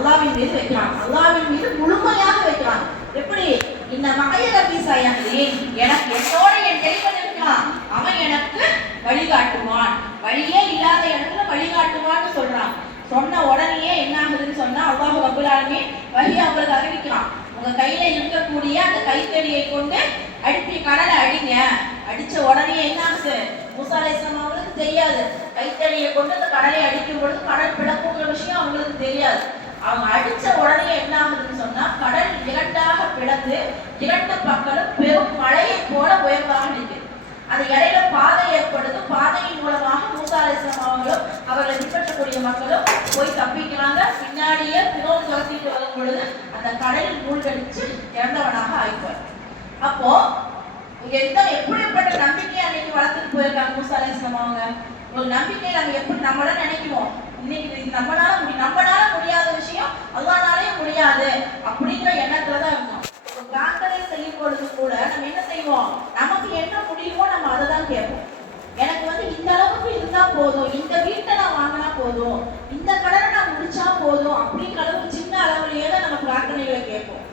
அல்லாஹ்வின் மீது வைக்கிறாங்க. அல்லாஹ்வின் மீது முழுமையாக வைக்கிறாங்க. எப்படி? இந்த மகையரபி சாயனே எனக்கு என்னோட என் தெய்வம் இருக்கான், அவன் எனக்கு வழிகாட்டுவான், வழியே இல்லாத இடத்துல வழிகாட்டுவான்னு சொல்றான். சொன்ன உடனேயே என்ன ஆகுதுன்னு சொன்னா அல்லாஹ் ரப்பல் ஆலமீன் வஹி அவங்களுக்கு அறிவிக்கிறான். உங்க கையில இருக்கக்கூடிய அந்த கைத்தடியை கொண்டு அடிப்பி கடலை அடிங்க. அடிச்ச உடனே என்ன ஆகுது? மூசா அலைஹிஸ்ஸலாம் அவங்களுக்கு தெரியாது. கைத்தடியை கொண்டு அந்த கடலை அடிக்கும் பொழுது கடல் பிளக்குங்கிற விஷயம் அவங்களுக்கு தெரியாது. அவங்க அடிச்ச உடனே என்ன ஆகுதுன்னு சொன்னா கடல் இரண்டாக பிளந்து இரண்டு பக்கமும் பெரும் மழையை போல உயர்வாக நிற்குது. அது இடையில பாதை ஏற்படுது. பாதையின் மூலமாக மூசா அலைஹிஸ்ஸலாம் அவங்களும் அவர்களை பின்பற்றக்கூடிய மக்களும் போய் தப்பிக்கிறாங்க. பின்னாடியே பிறோன் துரத்திட்டு வரும் பொழுது அந்த கடலில் மூழ்கடிச்சு இறந்தவனாக ஆயிடுவார். அப்போ எப்படிப்பட்ட நம்பிக்கையை அன்னைக்கு வளர்த்துட்டு போயிருக்காங்க மூசா அலைஹிஸ்ஸலாம் அவங்க. ஒரு நம்பிக்கை நம்ம எப்படி நம்மள நினைக்குவோம், இன்னைக்கு நம்மளால முடியாத விஷயம் அல்லாஹ்னாலே முடியாது அப்படிங்கிற எண்ணத்துலதான் இருந்தோம். பிரார்த்தனை செய்யும் பொழுது கூட நம்ம என்ன செய்வோம், நமக்கு என்ன முடியுமோ நம்ம அதை தான் கேட்போம். எனக்கு இந்த அளவுக்கு இருந்தா போதும், இந்த வீட்டை நான் வாங்கினா போதும், இந்த கடனை நான் முடிச்சா போதும் அப்படிங்கிற அளவுக்கு சின்ன அளவுலயே தான் நம்ம பிரார்த்தனைகளை கேட்போம்.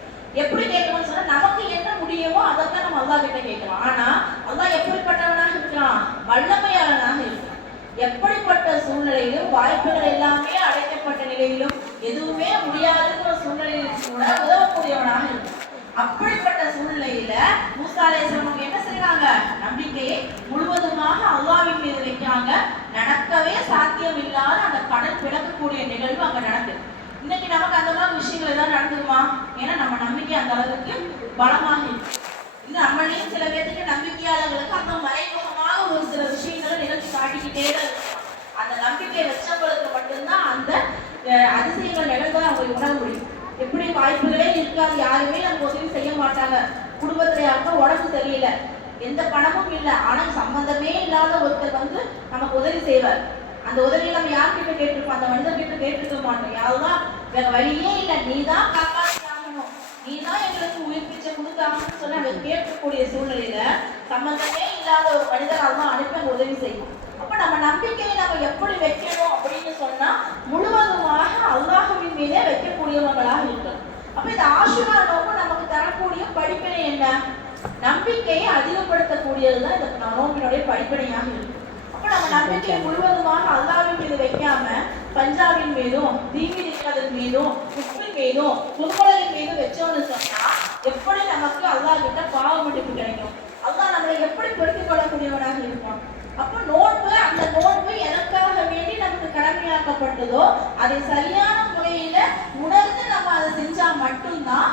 எப்படி கேட்கணும்னு சொன்னா நமக்கு என்ன முடியுமோ அதைத்தான் நம்ம அல்லாஹ் கிட்ட கேட்கலாம். ஆனா அல்லாஹ் எப்படிப்பட்டவனாக இருக்கிறான்? வல்லமையாளனாக இருக்கிறான். எப்படிப்பட்ட சூழ்நிலையிலும் வாய்ப்புகள் எல்லாமே அடைக்கப்பட்ட நிலையிலும் எதுவுமே முடியாதுங்கிற சூழ்நிலையில் கூட உதவக்கூடியவனாக இருக்கும். அப்படிப்பட்ட சூழ்நிலையில மூசா அலைஹிஸ்ஸலாம் என்ன செய்யறாங்க? நம்பிக்கையை முழுவதுமாக அல்லாஹ்வின் மீது வைக்கிறாங்க. நடக்கவே சாத்தியம் இல்லாத அந்த கடல் பிளக்கக்கூடிய நிகழ்வு அங்க நடக்குது. இன்னைக்கு நமக்கு அந்த மாதிரி விஷயங்கள் ஏதாவது நடந்துருமா? ஏன்னா நம்ம நம்பிக்கை அந்த அளவுக்கு பலமாக இருக்கு. இன்னும் நம்மளையும் சில பேருக்கு நம்பிக்கையாளர்களுக்கு அந்த மறைமுகமாக ஒரு சில விஷயங்களை நிகழ்ச்சி காட்டிக்கிட்டே தான் இருக்கும். அந்த நம்பிக்கை வச்சவங்களுக்கு மட்டும்தான் அந்த அதிசயங்கள் நிகழ்ந்ததை அவங்க உணர முடியும். எப்படி வாய்ப்புகளே இருக்காது, யாருமே நமக்கு உதவி செய்ய மாட்டாங்க. குடும்பத்துல யாருக்கும் உடம்பு சரியில்லை, எந்த பணமும் இல்லை, ஆனா சம்பந்தமே இல்லாத ஒருத்தர் நமக்கு உதவி செய்வார். அந்த உதவியை நம்ம யார்கிட்ட கேட்டிருப்போம்? அந்த மனிதர்கிட்ட கேட்டிருக்க மாட்டோம். யாருதான் வேற வழியே இல்லை, நீதான் காப்பாற்றி ஆகணும், நீதான் எங்களுக்கு உயிர் பிச்சை கொடுத்தாங்கன்னு சொல்லி அவங்க கேட்கக்கூடிய சூழ்நிலையில சம்பந்தமே இல்லாத ஒரு மனிதரால் தான் அனுப்பி அங்க உதவி செய்யும். அப்ப நம்ம நம்பிக்கையை நம்ம எப்படி வைக்கணும் அப்படின்னு சொன்னா முழுவதுமாக அல்லாஹ்வின் மீதே வைக்கக்கூடியவங்களாக இருக்கணும். அப்ப இந்த ஆஷுரா நோம்பு நமக்கு தரக்கூடிய படிப்பினை என்ன? நம்பிக்கையை அதிகப்படுத்தக்கூடியதுதான் இந்த நோம்பினுடைய படிப்பினையாக இருக்கும். அப்ப நம்ம நம்பிக்கையை முழுவதுமாக அல்லாஹ்வின் மீது வைக்காம பஞ்சாபின் மீதும் தீவிரிக்கிறதன் மீதும் குப்பின் மீதும் கும்பலின் மீதும் வச்சோம்னு சொன்னா எப்படி நமக்கு அல்லாஹ் கிட்ட பாவ மன்னிப்பு கிடைக்கும்? அல்லாஹ் நம்மளை எப்படி பொறுத்துக் கொள்ளக்கூடியவனாக இருக்கும்? அப்ப நோன்பு, அந்த நோன்பு எதற்காக வேண்டி நமக்கு கடமையாக்கப்பட்டதோ அதை சரியான முறையில உணர்ந்து நம்ம அதை செஞ்சா மட்டும்தான்